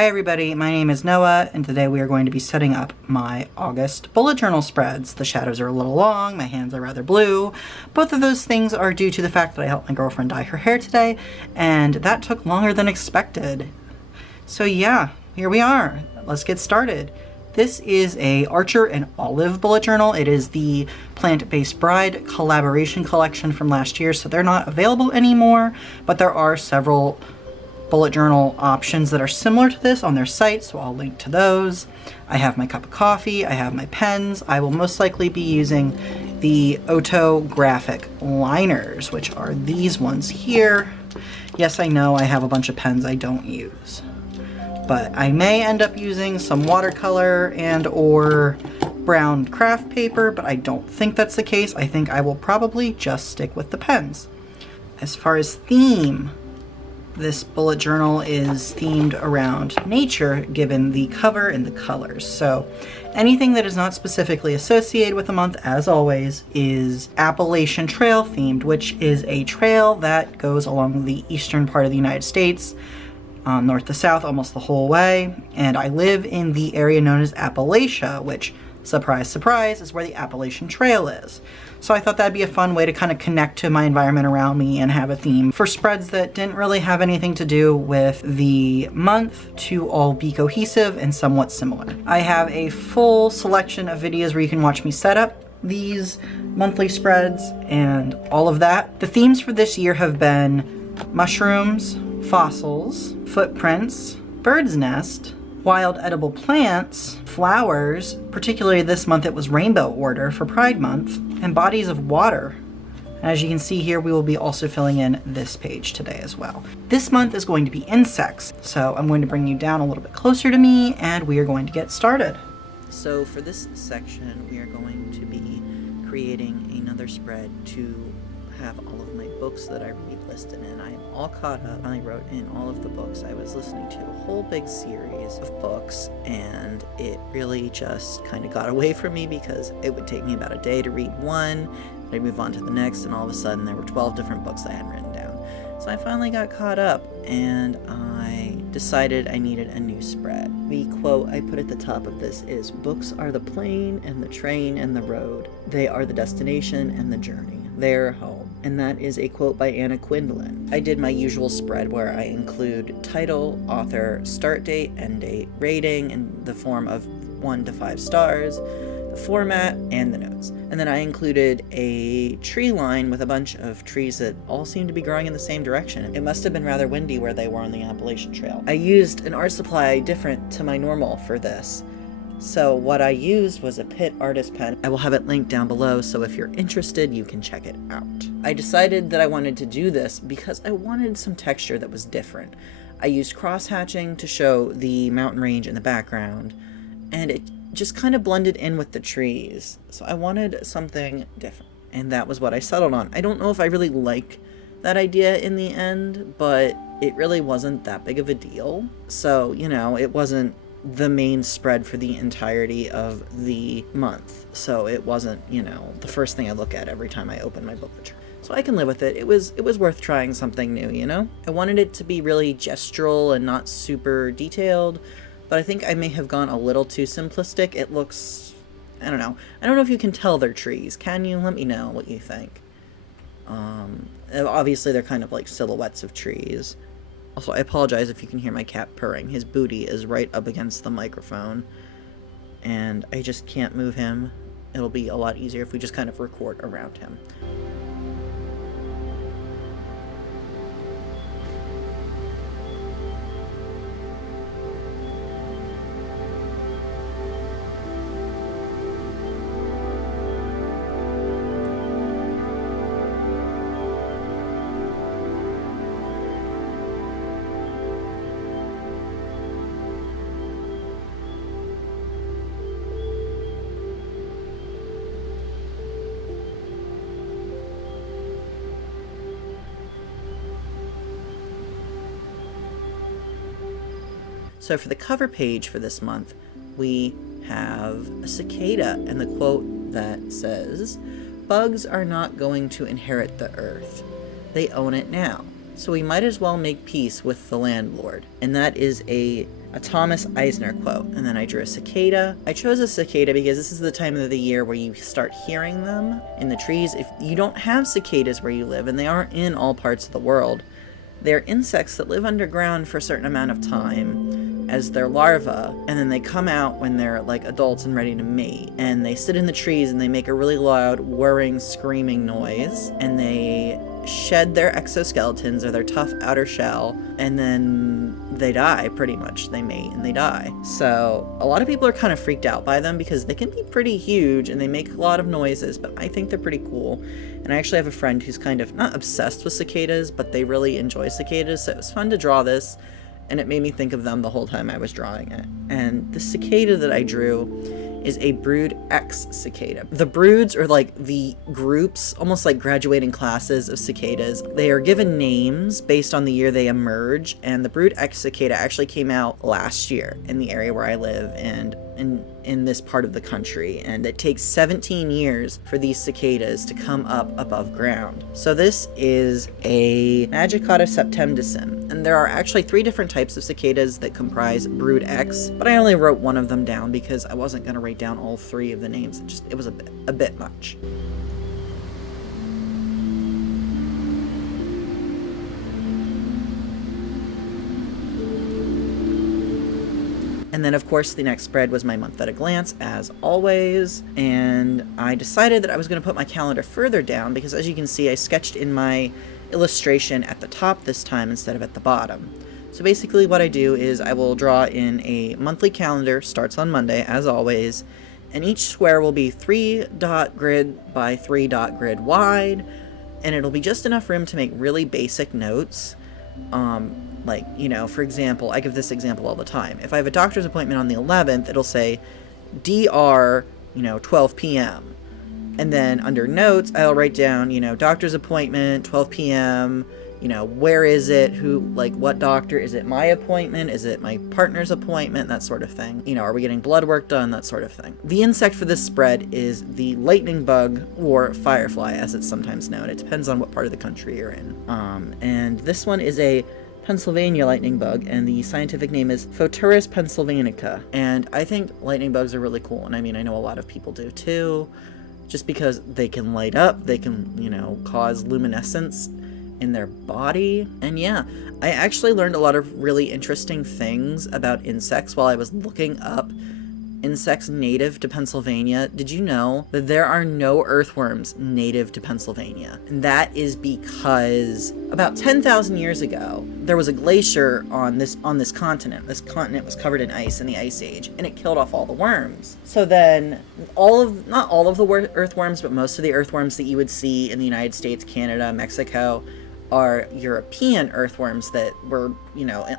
Hi everybody, my name is Noah, and today we are going to be setting up my August bullet journal spreads. The shadows are a little long, my hands are rather blue. Both of those things are due to the fact that I helped my girlfriend dye her hair today, and that took longer than expected. So yeah, here we are. Let's get started. This is a Archer and Olive bullet journal. It is the Plant-Based Bride collaboration collection from last year, so they're not available anymore, but there are several bullet journal options that are similar to this on their site, so I'll link to those. I have my cup of coffee, I have my pens. I will most likely be using the Graphic liners, which are these ones here. Yes, I know I have a bunch of pens I don't use, but I may end up using some watercolor and or brown craft paper, but I don't think that's the case. I think I will probably just stick with the pens. As far as theme, this bullet journal is themed around nature, given the cover and the colors. So anything that is not specifically associated with the month, as always, is Appalachian Trail themed, which is a trail that goes along the eastern part of the United States, north to south, almost the whole way. And I live in the area known as Appalachia, which, surprise, surprise, is where the Appalachian Trail is. So I thought that'd be a fun way to kind of connect to my environment around me and have a theme for spreads that didn't really have anything to do with the month to all be cohesive and somewhat similar. I have a full selection of videos where you can watch me set up these monthly spreads and all of that. The themes for this year have been mushrooms, fossils, footprints, bird's nest, wild edible plants, flowers, particularly this month it was rainbow order for Pride Month, and bodies of water. As you can see here, we will be also filling in this page today as well. This month is going to be insects, so I'm going to bring you down a little bit closer to me and we are going to get started. So for this section, we are going to be creating another spread to have all of my books that I read listed in. I am all caught up. I wrote in all of the books. I was listening to a whole big series of books, and it really just kind of got away from me because it would take me about a day to read one, and I'd move on to the next, and all of a sudden there were 12 different books I hadn't written down. So I finally got caught up, and I decided I needed a new spread. The quote I put at the top of this is, "Books are the plane and the train and the road. They are the destination and the journey. They're home." And that is a quote by Anna Quindlen. I did my usual spread where I include title, author, start date, end date, rating in the form of 1 to 5 stars, the format, and the notes. And then I included a tree line with a bunch of trees that all seem to be growing in the same direction. It must have been rather windy where they were on the Appalachian Trail. I used an art supply different to my normal for this. So what I used was a Pitt artist pen. I will have it linked down below, so if you're interested, you can check it out. I decided that I wanted to do this because I wanted some texture that was different. I used cross-hatching to show the mountain range in the background, and it just kind of blended in with the trees. So I wanted something different, and that was what I settled on. I don't know if I really like that idea in the end, but it really wasn't that big of a deal. So, you know, it wasn't the main spread for the entirety of the month, so it wasn't, you know, the first thing I look at every time I open my bullet journal. So I can live with it. It was worth trying something new, you know? I wanted it to be really gestural and not super detailed, but I think I may have gone a little too simplistic. It looks, I don't know if you can tell they're trees. Can you? Let me know what you think. Obviously they're kind of like silhouettes of trees. Also, I apologize if you can hear my cat purring. His booty is right up against the microphone, and I just can't move him. It'll be a lot easier if we just kind of record around him. So for the cover page for this month, we have a cicada and the quote that says, "Bugs are not going to inherit the earth. They own it now. So we might as well make peace with the landlord." And that is a a Thomas Eisner quote, and then I drew a cicada. I chose a cicada because this is the time of the year where you start hearing them in the trees. If you don't have cicadas where you live, and they aren't in all parts of the world, they're insects that live underground for a certain amount of time as their larvae, and then they come out when they're like adults and ready to mate. And they sit in the trees and they make a really loud, whirring, screaming noise, and they shed their exoskeletons or their tough outer shell, and then they die, pretty much. They mate and they die. So a lot of people are kind of freaked out by them because they can be pretty huge and they make a lot of noises, but I think they're pretty cool. And I actually have a friend who's kind of not obsessed with cicadas, but they really enjoy cicadas, so it was fun to draw this, and it made me think of them the whole time I was drawing it. And the cicada that I drew is a brood X cicada. The broods are like the groups, almost like graduating classes of cicadas. They are given names based on the year they emerge, and the brood X cicada actually came out last year in the area where I live and in this part of the country, and it takes 17 years for these cicadas to come up above ground. So this is a Magicata septemdicim, and there are actually 3 different types of cicadas that comprise brood X, but I only wrote one of them down because I wasn't going to write down all 3 of the names. It was a bit much. And then, of course, the next spread was my month at a glance, as always, and I decided that I was going to put my calendar further down because, as you can see, I sketched in my illustration at the top this time instead of at the bottom. So basically what I do is I will draw in a monthly calendar, starts on Monday, as always, and each square will be 3-dot grid by 3-dot grid wide, and it'll be just enough room to make really basic notes. Like, you know, for example, I give this example all the time. If I have a doctor's appointment on the 11th, it'll say DR, 12 p.m. And then under notes, I'll write down, doctor's appointment, 12 p.m., where is it, what doctor, is it my appointment, is it my partner's appointment, that sort of thing. Are we getting blood work done, that sort of thing. The insect for this spread is the lightning bug, or firefly, as it's sometimes known. It depends on what part of the country you're in. And this one is a Pennsylvania lightning bug, and the scientific name is Photurus pennsylvanica. And I think lightning bugs are really cool, and I know a lot of people do too, just because they can light up, they can, cause luminescence in their body. And yeah, I actually learned a lot of really interesting things about insects while I was looking up insects native to Pennsylvania. Did you know that there are no earthworms native to Pennsylvania? And that is because about 10,000 years ago, there was a glacier on this continent. This continent was covered in ice in the Ice Age, and it killed off all the worms. So then not all of the earthworms, but most of the earthworms that you would see in the United States, Canada, Mexico, are European earthworms that were,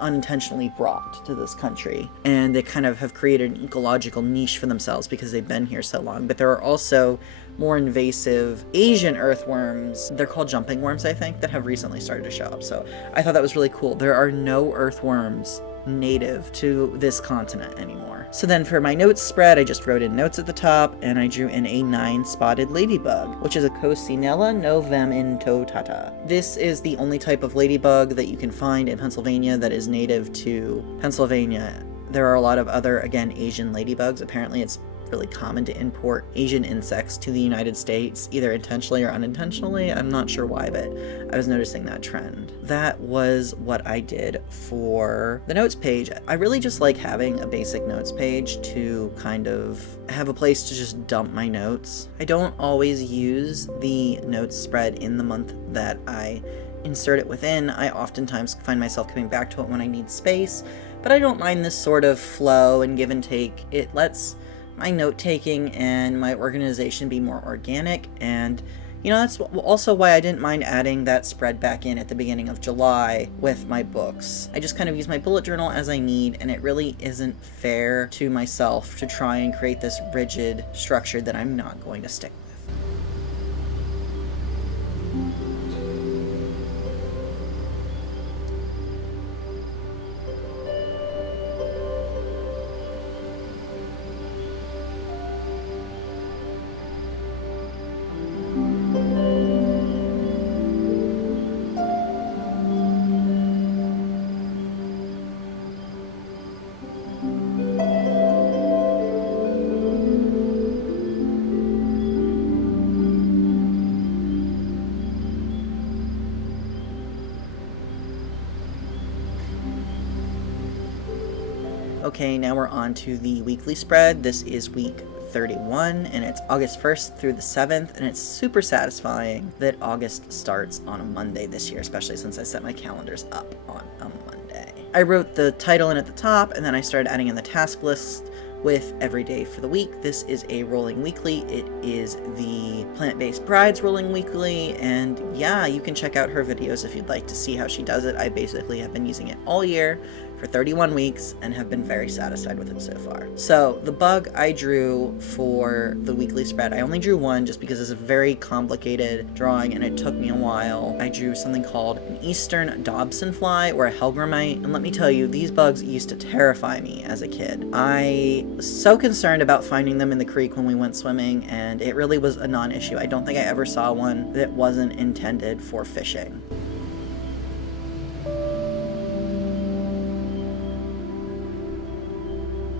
unintentionally brought to this country. And they kind of have created an ecological niche for themselves because they've been here so long. But there are also more invasive Asian earthworms, they're called jumping worms, I think, that have recently started to show up. So I thought that was really cool. There are no earthworms native to this continent anymore. So then for my notes spread, I just wrote in notes at the top, and I drew in a 9-spotted ladybug, which is a Coccinella novemintotata. This is the only type of ladybug that you can find in Pennsylvania that is native to Pennsylvania. There are a lot of other, again, Asian ladybugs. Apparently it's really common to import Asian insects to the United States, either intentionally or unintentionally. I'm not sure why, but I was noticing that trend. That was what I did for the notes page. I really just like having a basic notes page to kind of have a place to just dump my notes. I don't always use the notes spread in the month that I insert it within. I oftentimes find myself coming back to it when I need space, but I don't mind this sort of flow and give and take. It lets my note-taking and my organization be more organic, and that's also why I didn't mind adding that spread back in at the beginning of July with my books. I just kind of use my bullet journal as I need, and it really isn't fair to myself to try and create this rigid structure that I'm not going to stick with. Okay, now we're on to the weekly spread. This is week 31, and it's August 1st through the 7th, and it's super satisfying that August starts on a Monday this year, especially since I set my calendars up on a Monday. I wrote the title in at the top, and then I started adding in the task list with every day for the week. This is a rolling weekly. It is the Plant-Based Brides rolling weekly, and yeah, you can check out her videos if you'd like to see how she does it. I basically have been using it all year for 31 weeks and have been very satisfied with it so far. So the bug I drew for the weekly spread, I only drew one just because it's a very complicated drawing and it took me a while. I drew something called an Eastern Dobson fly or a Helgramite, and let me tell you, these bugs used to terrify me as a kid. I was so concerned about finding them in the creek when we went swimming, and it really was a non-issue. I don't think I ever saw one that wasn't intended for fishing.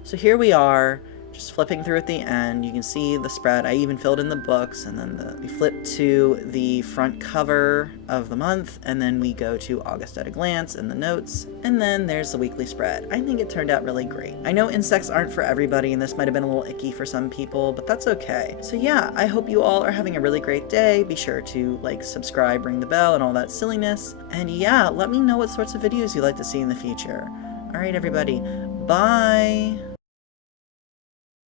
So here we are, just flipping through at the end. You can see the spread. I even filled in the books, and then we flip to the front cover of the month, and then we go to August at a glance and the notes, and then there's the weekly spread. I think it turned out really great. I know insects aren't for everybody, and this might have been a little icky for some people, but that's okay. So yeah, I hope you all are having a really great day. Be sure to like, subscribe, ring the bell, and all that silliness. And yeah, let me know what sorts of videos you'd like to see in the future. All right, everybody, bye!